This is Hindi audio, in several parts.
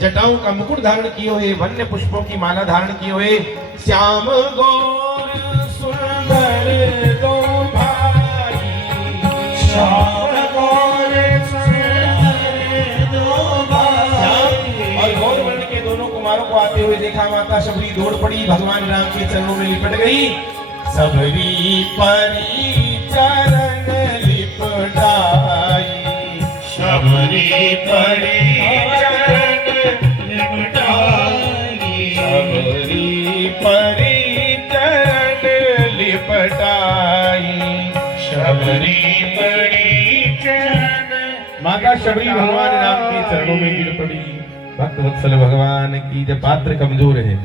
जटाओं का मुकुट धारण किए हुए, वन्य पुष्पों की माला धारण किए हुए, श्याम गौर सुंदर दो भाई, श्याम गौर सुंदर दो भाई। और गौर वर्ण के दोनों कुमारों को आते हुए देखा, माता शबरी दौड़ पड़ी, भगवान राम के चरणों में लिपट गई। सबरी परी चरण लिपटाई, शबरी परी चरण लिपटाई, शबरी परी चरण लिपटाई, शबरी परी चरण। माता शबरी भगवान राम के चरणों में गिर पड़ी। भक्त वत्सल भगवान की, जब पात्र कमजोर है,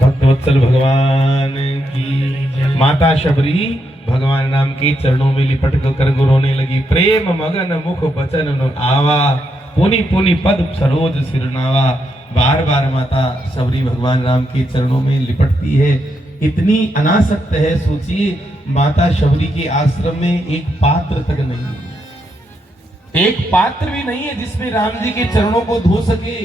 भक्त वत्सल भगवान की माता शबरी भगवान राम के चरणों में लिपट कर रोने लगी। प्रेम मगन मुख बचन न आवा, पुनि पुनि पद सरोज सिरनावा। बार बार माता शबरी भगवान राम के चरणों में लिपटती है, इतनी अनासक्त है। सोचिए, माता शबरी के आश्रम में एक पात्र तक नहीं है, एक पात्र भी नहीं है जिसमें राम जी के चरणों को धो सके।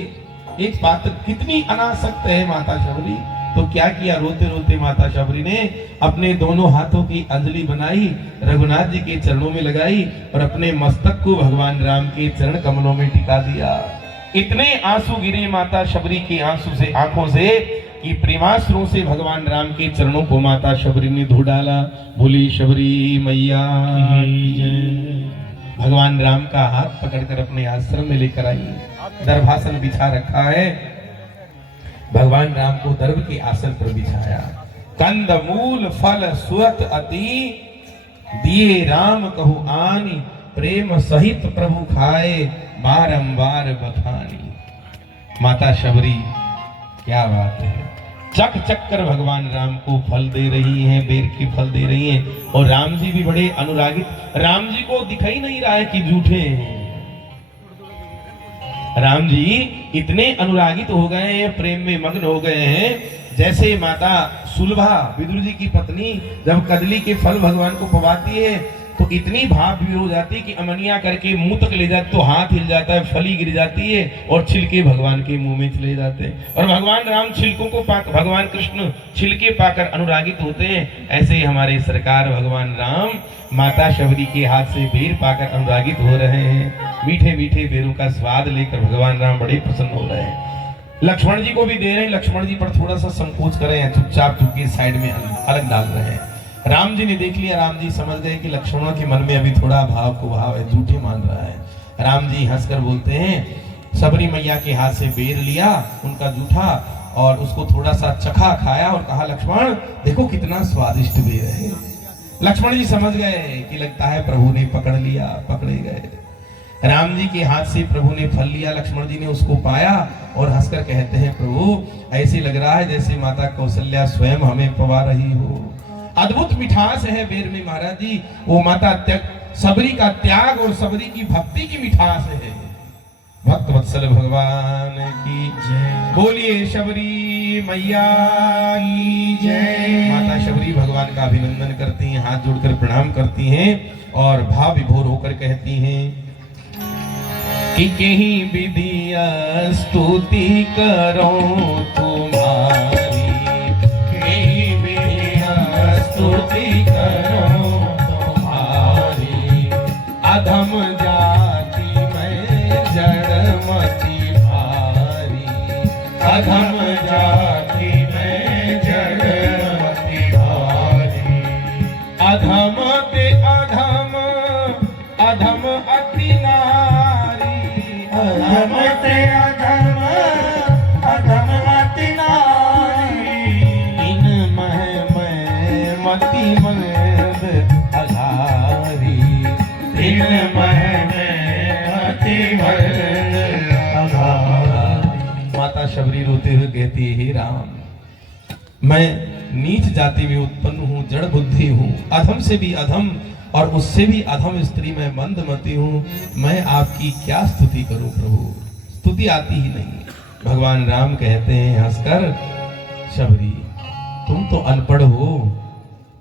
एक पात्र, कितनी अनासक्त है माता शबरी। तो क्या किया, रोते रोते माता शबरी ने अपने दोनों हाथों की अंजलि बनाई, रघुनाथ जी के चरणों में लगाई और अपने मस्तक को भगवान राम के चरण कमलों में टिका दिया। इतने आंसू गिरे माता शबरी के आंसू से, आंखों से, कि प्रेमाश्रुओं से भगवान राम के चरणों को माता शबरी ने धो डाला। बोली शबरी मैया की जय। भगवान राम का हाथ पकड़कर अपने आश्रम में लेकर आई, दर्भासन बिछा रखा है, भगवान राम को दर्भ के आसन पर बिछाया। कंद मूल फल सुअत अति, दिए राम कहु आनी, प्रेम सहित प्रभु खाए, बारंबार बखानी। माता शबरी, क्या बात है, चक चक कर भगवान राम को फल दे रही हैं, बेर के फल दे रही हैं। और राम जी भी बड़े अनुरागित, राम जी को दिखाई नहीं रहा है कि झूठे हैं। राम जी इतने अनुरागित हो गए हैं, प्रेम में मग्न हो गए हैं, जैसे माता सुलभा विदुर जी की पत्नी जब कदली के फल भगवान को पवाती है तो इतनी भाव भी हो जाती है कि अमनिया करके मुंह तक ले जाती तो हाथ हिल जाता है, फली गिर जाती है और छिलके भगवान के मुंह में चले जाते हैं। और भगवान राम छिलकों को पाकर, भगवान कृष्ण छिलके पाकर अनुरागित होते हैं। ऐसे ही हमारे सरकार भगवान राम माता शबरी के हाथ से बेर पाकर अनुरागित हो रहे हैं। मीठे मीठे बेरों का स्वाद लेकर भगवान राम बड़े प्रसन्न हो रहे हैं। लक्ष्मण जी को भी दे रहे हैं, लक्ष्मण जी पर थोड़ा सा संकोच कर रहे हैं, चुपचाप चुपके साइड में अलग डाल रहे हैं। राम जी ने देख लिया, राम जी समझ गए कि लक्ष्मणों के मन में अभी थोड़ा भाव को भाव है, झूठे मान रहा है। राम जी हंसकर बोलते हैं, शबरी मैया के हाथ से बेर लिया उनका जूठा और उसको थोड़ा सा चखा, खाया और कहा, लक्ष्मण देखो कितना स्वादिष्ट बेर है। लक्ष्मण जी समझ गए कि लगता है प्रभु ने पकड़ लिया, पकड़े गए। राम जी के हाथ से प्रभु ने फल लिया, लक्ष्मण जी ने उसको पाया और हंसकर कहते हैं, प्रभु ऐसे लग रहा है जैसे माता कौशल्या स्वयं हमें पवा रही हो। अद्भुत मिठास है बेर में महाराज जी, वो माता शबरी का त्याग और शबरी की भक्ति की मिठास है। भक्त वत्सल भगवान की जय। बोलिए शबरी मैया की जय। माता शबरी भगवान का अभिनंदन करती हैं, हाथ जोड़कर प्रणाम करती हैं और भाव विभोर होकर कहती हैं कि कहीं विधिया स्तुति करो तुम्हारी, कहीं विधिया स्तुति करो तुम्हारी, अधम जाति में जड़मति भारी, अधम जाति में जड़मति भारी, अधम ते अधम, अधम अति नारी, अधम ते अधम, अधम अति नारी, इन मैं मति मर्द अघारी, इन मति मर्द अघारी। माता शबरी रोते हुए कहती है, हे राम, मैं नीच जाति में उत्पन्न हूँ, जड़ बुद्धि हूँ, अधम से भी अधम और उससे भी अधम स्त्री मैं मंदमती हूँ, मैं आपकी क्या स्तुति करूं प्रभु, स्तुति आती ही नहीं। भगवान राम कहते हैं हंसकर, शबरी तुम तो अनपढ़ हो,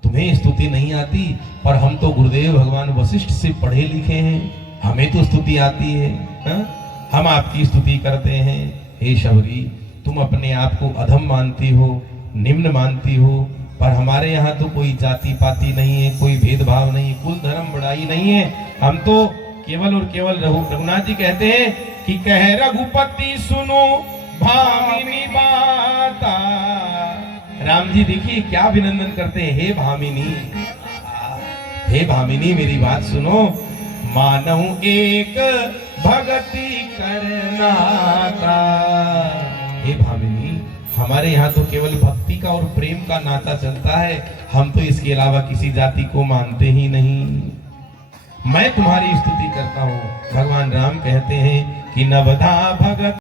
तुम्हें स्तुति नहीं आती, पर हम तो गुरुदेव भगवान वशिष्ठ से पढ़े लिखे हैं, हमें तो स्तुति आती है, हाँ? हम आपकी स्तुति करते हैं। हे शबरी, तुम अपने आप को अधम मानती हो, निम्न मानती हो, पर हमारे यहाँ तो कोई जाति पाति नहीं है, कोई भेदभाव नहीं, कुल धर्म बढ़ाई नहीं है। हम तो केवल और केवल रघुनाथ जी कहते हैं कि कह रघुपति सुनो भामिनी बाता। राम जी देखिए क्या अभिनंदन करते हैं, हे भामिनी, हे भामिनी मेरी बात सुनो। मानहु एक भगति करनाता। हे भामिनी, हमारे यहाँ तो केवल भक्ति का और प्रेम का नाता चलता है, हम तो इसके अलावा किसी जाति को मानते ही नहीं। मैं तुम्हारी स्तुति करता हूँ। भगवान राम कहते हैं कि नवधा भगत